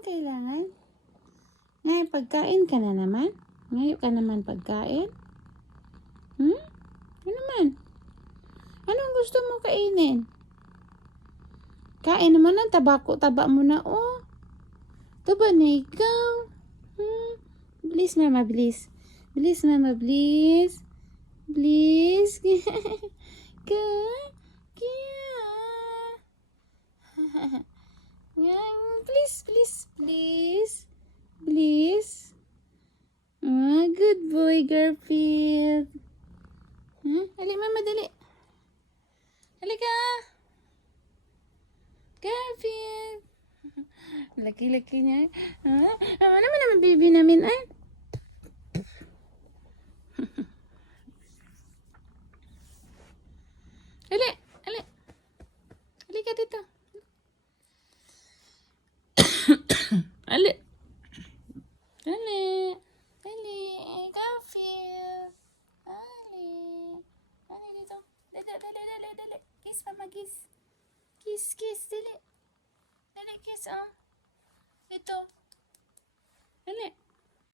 ang kailangan? Ngayon, pagkain ka na naman? Ngayon ka naman pagkain? Ano naman? Anong gusto mo kainin? Kain naman ng taba mo na, oh. Taba na ikaw. Bilis mama, bilis. Bilis mama, bilis. Bilis. Please, please, please. Please. Ah, good boy, Garfield. Dali mama, dali. Halika. Garfield. Laki-laki niya. Ano naman baby namin, ay? Ali, ali. Halika dito. Ali. Ali. Ali. Garfield. Ali. Ali dito. Dali. Kiss mama, kiss. Kiss, dali. Dali, kiss, oh. Ito. Dali.